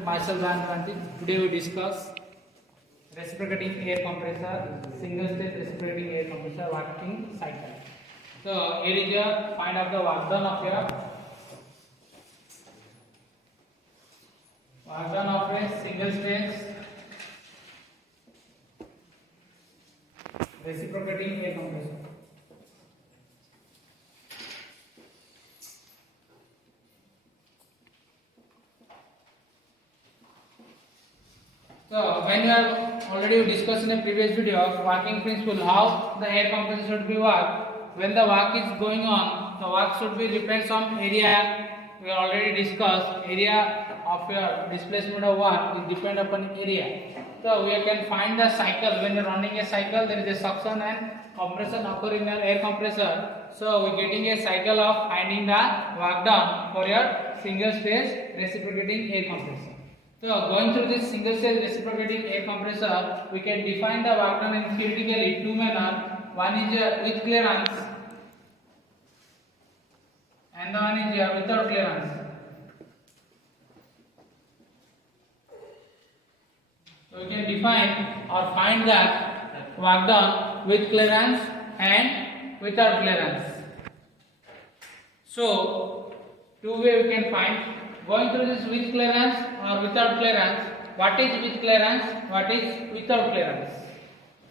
Myself and Kanti. Today we discuss reciprocating air compressor, single stage reciprocating air compressor working cycle. So here is your find out the work done of a single stage reciprocating air compressor. So when you have already discussed in a previous video of working principle how the air compressor should be worked. When the work is going on, the work should be depends on area. We already discussed area of your displacement of work is depend upon area. So we can find the cycle. When you are running a cycle, there is a suction and compression occur in your air compressor. So we are getting a cycle of finding the work done for your single stage reciprocating air compressor. So going through this single stage reciprocating air compressor, we can define the work done in theoretically two manner. One is with clearance and the one is without clearance. So we can define or find the work done with clearance and without clearance. So two way we can find. Going through this with clearance or without clearance, what is with clearance, what is without clearance.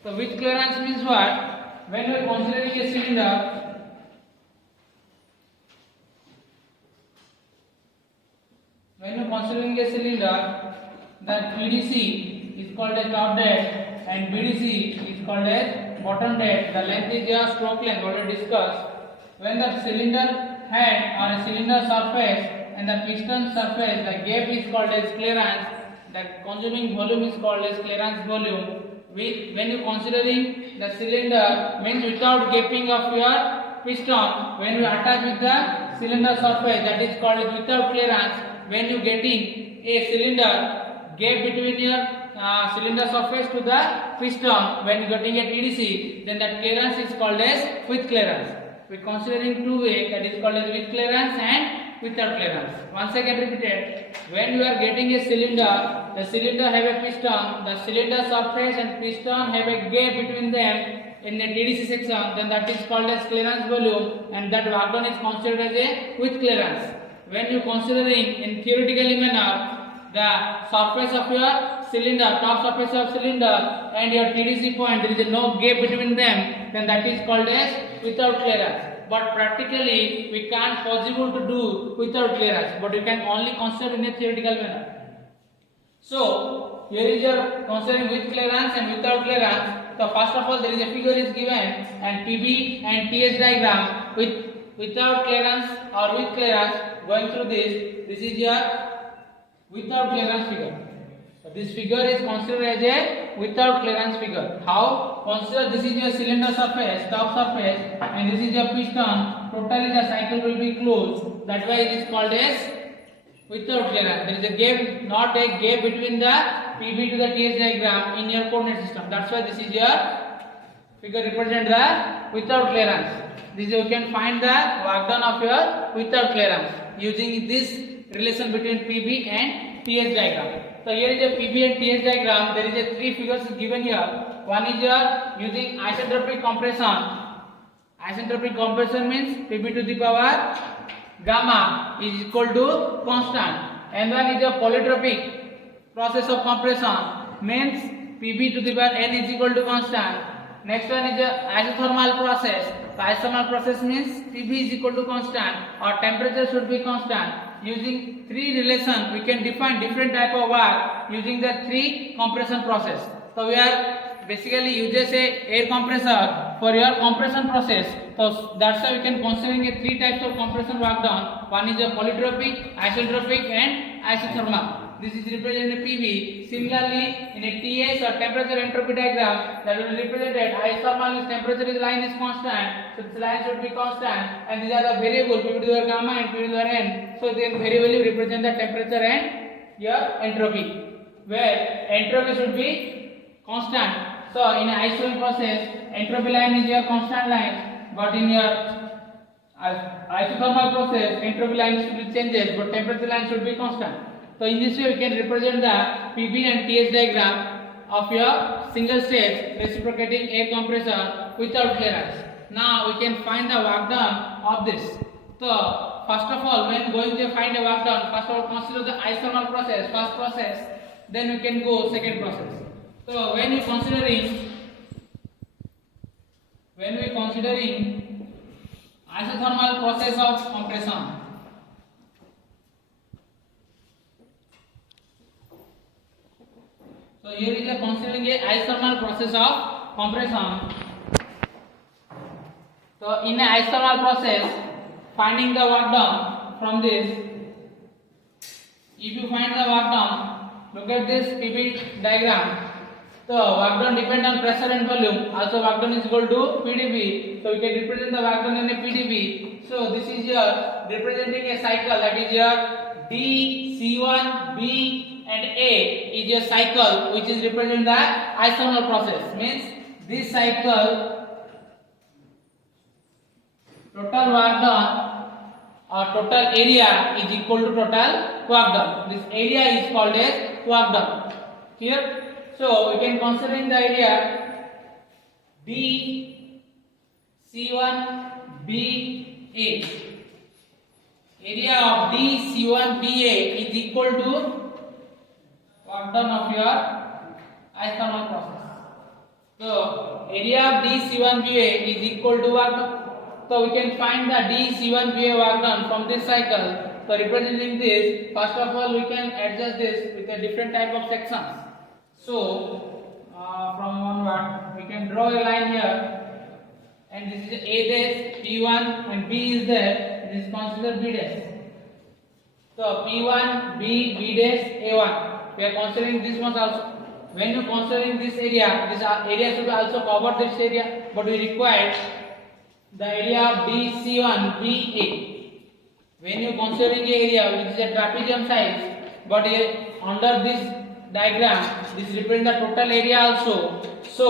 So with clearance means what? When we are considering a cylinder, that PDC is called as top dead and BDC is called as bottom dead. The length is your stroke length, already discussed. When the cylinder head or a cylinder surface and the piston surface, the gap is called as clearance, the consuming volume is called as clearance volume. When you considering the cylinder means without gapping of your piston, when you attach with the cylinder surface, that is called as without clearance. When you getting a cylinder gap between your cylinder surface to the piston, when you getting a TDC, then that clearance is called as with clearance. We are considering two way, that is called as with clearance and without clearance. Once again repeated, when you are getting a cylinder, the cylinder have a piston, the cylinder surface and piston have a gap between them in the TDC section, then that is called as clearance volume and that work done is considered as a with clearance. When you considering in theoretically manner the surface of your cylinder, top surface of cylinder and your TDC point, there is no gap between them, then that is called as without clearance. But practically we can't possible to do without clearance, but you can only consider in a theoretical manner. So here is your considering with clearance and without clearance. So first of all there is a figure is given and PB and TS diagram without clearance or with clearance. Going through this is your without clearance figure. So this figure is considered as a without clearance figure. How? Consider this is your cylinder surface, top surface, and this is your piston. Totally the cycle will be closed. That's why it is called as without clearance. There is a gap, not a gap between the PB to the TS diagram in your coordinate system. That's why this is your figure represent the without clearance. This you can find the work done of your without clearance using this relation between PB and TS diagram. So here is a PB and TS diagram. There is a three figures given here. One is your using isentropic compression. Isentropic compression means PB to the power gamma is equal to constant. And one is a polytropic process of compression means PB to the power n is equal to constant. Next one is a isothermal process. The isothermal process means PB is equal to constant or temperature should be constant. Using three relation, we can define different type of work using the three compression process. So we are basically uses a air compressor for your compression process. So that's why we can considering a three types of compression work done. One is a polytropic, isentropic, and isothermal. This is represented PV. Similarly, in a TS or temperature entropy diagram, that will be represented isothermal is temperature is line is constant, so this line should be constant, and these are the variable PV to the power gamma and PV to the power n. So then variable will represent the temperature and your entropy, where entropy should be constant. So in an isothermal process, entropy line is your constant line, but in your isothermal process, entropy line should be changes, but temperature line should be constant. So in this way we can represent the PB and TS diagram of your single stage reciprocating air compressor without clearance. Now we can find the work done of this. So first of all, when going to find a work done, first of all consider the isothermal process, first process, then we can go second process. So when we considering isothermal process of compression. So here is a considering a isothermal process of compression. So in a isothermal process, finding the work done from this, if you find the work done, look at this PV diagram. So work done depend on pressure and volume. Also work done is equal to PdV. So we can represent the work done in a PdV. So this is your representing a cycle, that is your D, C1, B and A is your cycle which is represent the isothermal process. Means this cycle total work done or total area is equal to total work done. This area is called as work done. Clear? So we can consider in the area D C1 B A. Area of D C1 B A is equal to work done of your isothermal process. So area of D C1 B A is equal to work done. So we can find the D C1 B A work done from this cycle. So representing this, first of all we can adjust this with a different type of sections. So from onward we can draw a line here, and this is A dash P1 and B is there. This is considered B dash. So P1 B dash A1. We are considering this one also. When you considering this area should also cover this area, but we require the area of DC1 BA. When you considering a area which is a trapezium size, but under this diagram this represents the total area also. So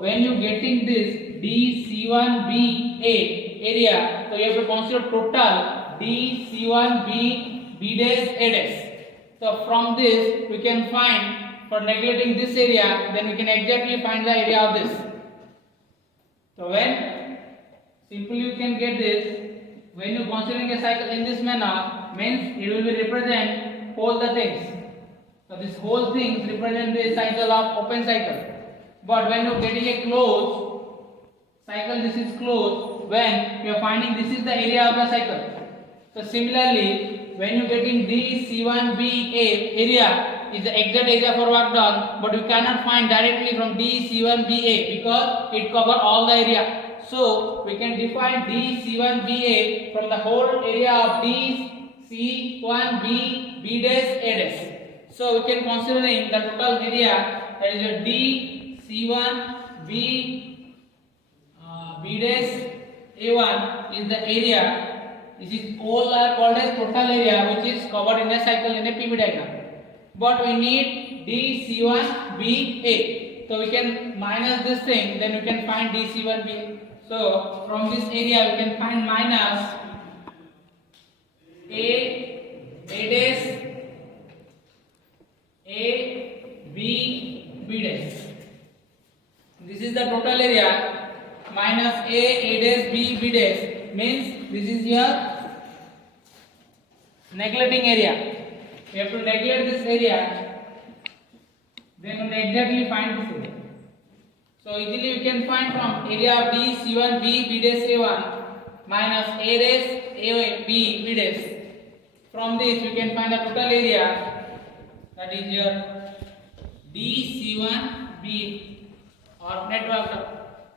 when you getting this DC1BA area, so you have to consider total DC1B B dash A dash. So from this we can find, for neglecting this area, then we can exactly find the area of this. So when simply you can get this, when you considering a cycle in this manner, means it will be represent all the things. So this whole thing represent the cycle of open cycle. But when you are getting a closed cycle, this is closed. When you are finding this is the area of the cycle. So similarly, when you are getting DC1BA area is the exact area for work done, but you cannot find directly from DC1BA because it covers all the area. So we can define DC1BA from the whole area of DC1B B dash A dash. So we can considering the total area, that is a D C1 B B dash A1 is the area. This is all are called as total area which is covered in a cycle in a PV diagram. But we need D C1 B A. So we can minus this thing, then we can find D C1 B A. So from this area we can find minus A dash A B B dash. This is the total area minus A dash B B dash, means this is your neglecting area. We have to neglect this area, then we exactly find this area. So easily we can find from area of D C1 B B dash A1 minus A dash A B B dash. From this we can find the total area, that is your D C1 B or network.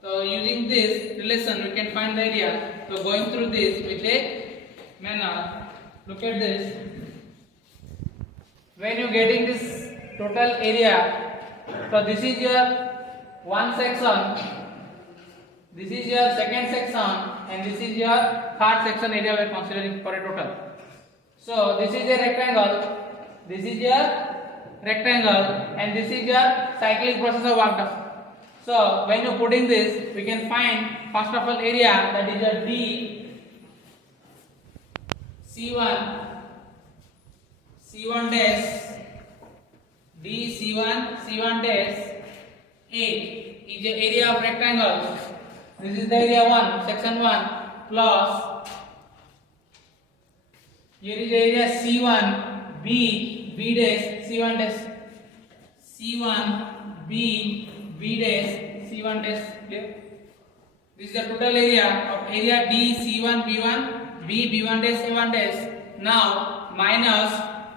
So using this relation we can find the area. So going through this with a manner, look at this. When you getting this total area, so this is your one section, this is your second section, and this is your third section area we are considering for a total. So this is a rectangle, this is your rectangle, and this is your cyclic process of work done. So when you putting this, we can find first of all area, that is your D C1 C1 dash D C1 dash A is the area of rectangle. This is the area 1, section 1 plus here is the area C1 B dash C1 dash C1 B dash C1 dash. Clear? This is the total area of area D C1 B1 B1 dash A1 dash. Now minus,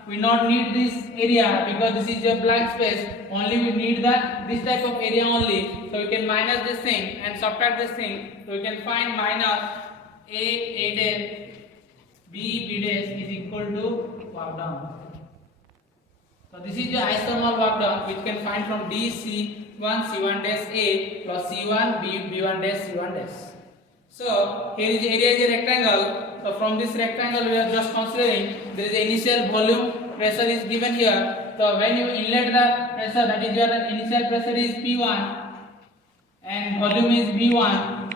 we not need this area because this is a blank space. Only we need this type of area only. So we can minus this thing and subtract this thing. So we can find minus A dash B dash is equal to work done. So this is the isothermal work done, which can find from D C1 dash A plus C1 B1 dash C1 dash. So here is the area is a rectangle. So from this rectangle we are just considering there is a initial volume pressure is given here. So when you inlet the pressure, that is your initial pressure is P1 and volume is V1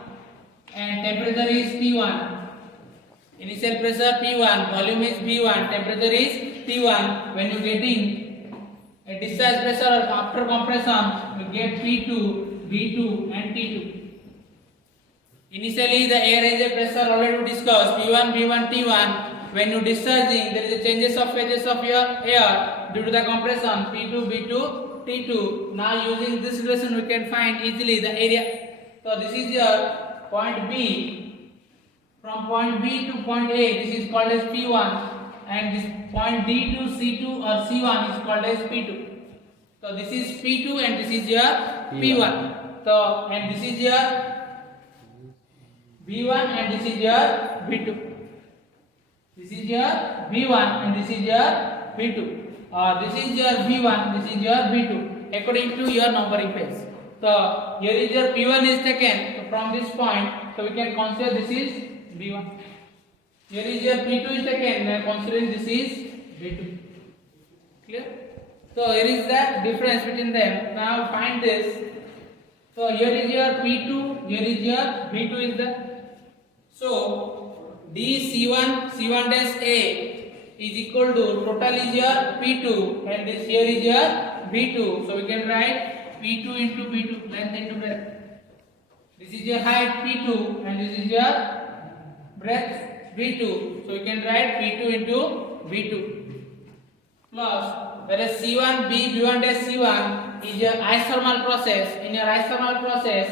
and temperature is T1. Initial pressure P1, volume is V1, temperature is T1. When you getting a discharge pressure after compression, you get P2, V2 and T2. Initially the air is a pressure already discussed, P1, V1, T1. When you discharging, there is a changes of phases of your air due to the compression, P2, V2, T2. Now using this relation we can find easily the area. So this is your point B. From point B to point A, this is called as P1, and this point D to C2 or C1 is called as P2. So this is P2 and this is your P1. So and this is your V1 and this is your V2. This is your V1 and this is your V2. This is your V1, this is your V2 according to your numbering phase. So here is your P1 is taken. So from this point, so we can consider this is V1. Here is your P2 is taken, and considering this is V2. Clear? So here is the difference between them. Now find this. So here is your P2, here is your V2 is the. So D C1 dash A is equal to total is your P2 and this here is your V2. So we can write P2 into V2, length into breadth. This is your height P2 and this is your breadth V2. So we can write P2 into V2 plus whereas C1 B1 dash C1 is your isothermal process. In your isothermal process,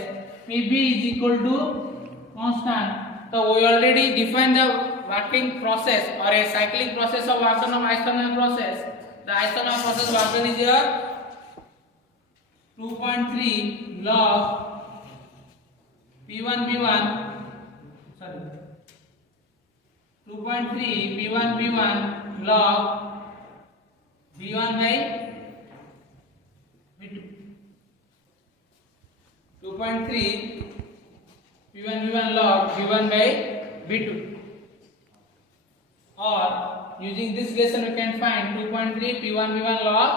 PB is equal to constant. So we already defined the working process or a cycling process of work done of isothermal process. The isothermal process work done is your 2.3 log P1 sorry 2.3 P1 log V1 by V2. 2.3 P1 log V1 by V2. Or using this relation we can find 2.3 P1 log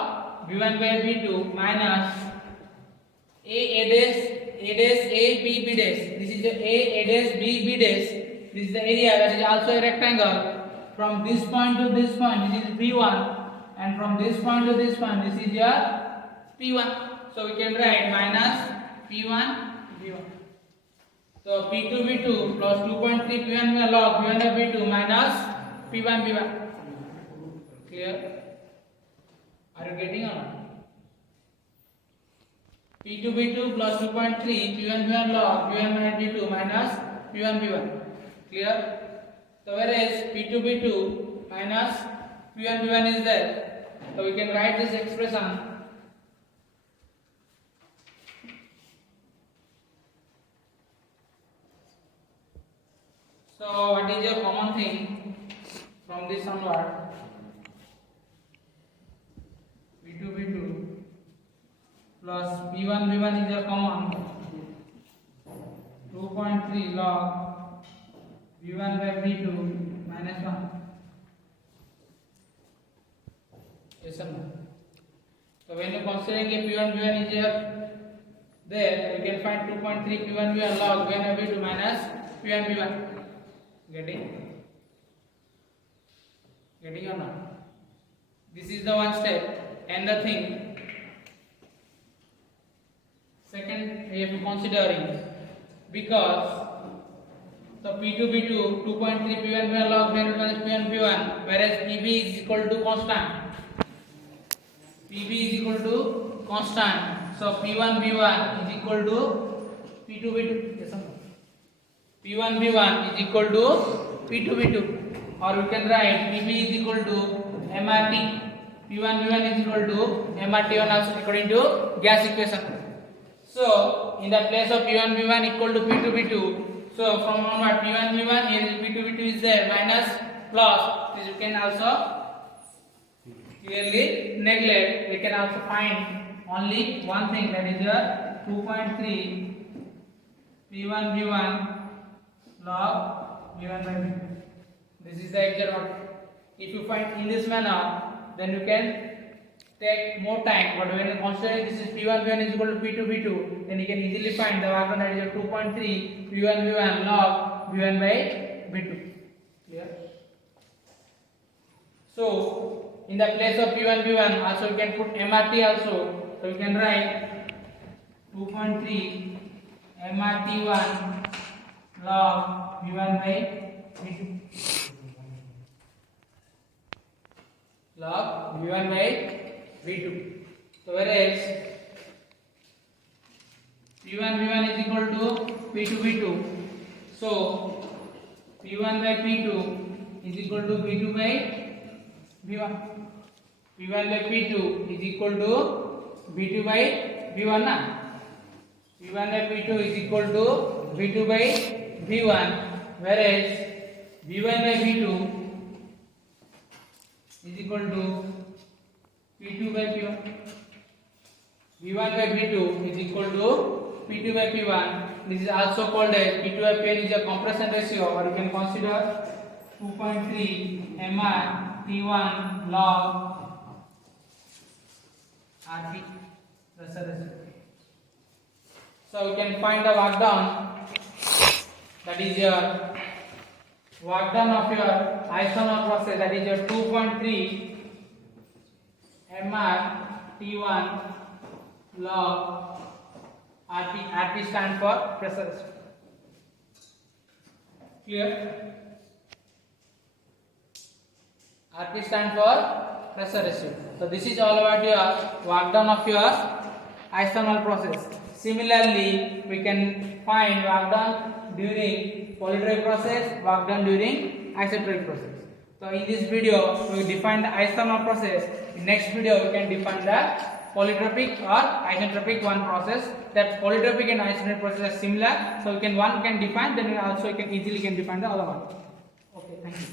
V1 by V2 minus A dash A B dash. This is the A dash B dash. This is the area that is also a rectangle. From this point to this point, this is V1, and from this point to this point, this is your P1. So we can write minus P1 V1. So P2 V2 plus 2.3 P1 log V1 by V2 minus P1 V1. Clear? Are you getting or not? P2 V2 plus 2.3 P1 log V1 by V2 minus P1 V1. Clear? So whereas P2 V2 minus P1 V1 is there. So we can write this expression. So what is your common thing from this onward? P2 V2 plus P1 V1 is your common. 2.3 log V1 by V2 minus 1. Yes or no? So when you considering a P1 V1 is here, there you can find 2.3 P1 V1 log V1 by V2 minus P1 V1. Getting or not? This is the one step. And the thing, second we have to considering, because so P2 B2 2.3 P1 P1 log P1 minus P1 P1, whereas PB is equal to constant. PB is equal to constant. So P1 B1 is equal to P2 B2. Yes, P1 B1 is equal to P2 B2, or we can write PB is equal to MRT. P1 B1 is equal to MRT1 also according to gas equation. So in the place of P1 B1 equal to P2 B2, so from onward P1 B1 here is P2 B2 is there, minus plus, this you can also clearly neglect. We can also find only one thing, that is the 2.3 P1 B1 log V1 by V2. This is the exact order. If you find in this manner, then you can take more time, but when you consider this is P1 V1 is equal to P2 V2, then you can easily find the work done, that is 2.3 P1 V1 log V1 by V2. Clear? So in the place of P1 V1 also you can put MRT also, so you can write 2.3 MRT1 log V1 by V2, log V1 by V2. So whereas P1 V1 is equal to P2 V2, so P1 by P2 is equal to V2 by V1. P1 by P2 is equal to V2 by V1 na. P1 by P2 is equal to V2 by V1, whereas V1 by V2 is equal to P2 by P1. V1 by V2 is equal to P2 by P1. This is also called as P2 by P1 is a compression ratio, or you can consider 2.3 MR T1 log RP. So you can find the work done, that is your work done of your isothermal process, that is your 2.3 MR T1 log RP. RP stands for pressure. Clear? RP stands for pressure ratio. So this is all about your work done of your isothermal process. Similarly, we can find work done during polytropic process, work done during isotropic process. So in this video, we will define the isothermal process. In next video, we can define the polytropic or isotropic one process. That polytropic and isotropic process are similar. So one can define, then also you can easily define the other one. Okay, thank you.